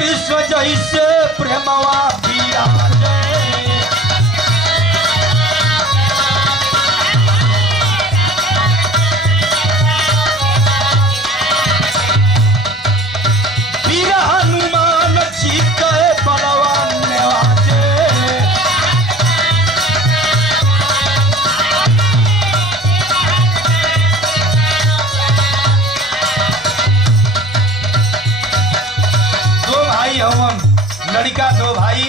कृष्ण जैसे प्रेमवा पिया वीर हनुमान जी के बलवा नेवाजे लड़का दो भाई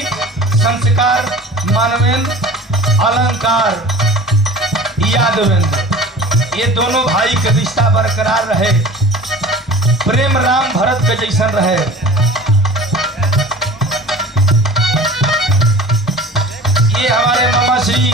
संस्कार मानवेंद्र अलंकार यादवेंद्र ये दोनों भाई के रिश्ता बरकरार रहे प्रेम राम भरत के जैसन रहे। ये हमारे मामा श्री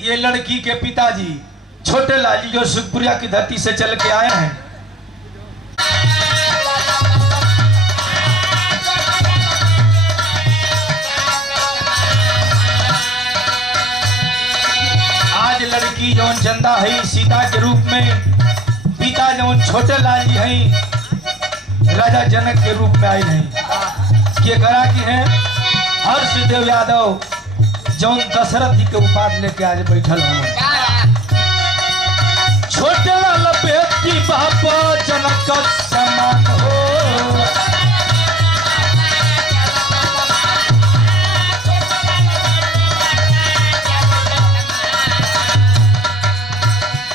ये लड़की के पिताजी छोटे लाली जो सुखपुरिया की धरती से चल के आए हैं। आज लड़की जो चंदा है सीता के रूप में, पिता जो छोटे लाली है राजा जनक के रूप में आई नहीं। ये करा की है हर्षदेव यादव जौन दशरथ जी के उपाध लेके आज बैठल हूँ। छोटे लाल बेटी बाप जनक समान हो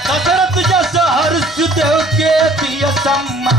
दशरथ जैसा हर्षदेव के दिया सम्मान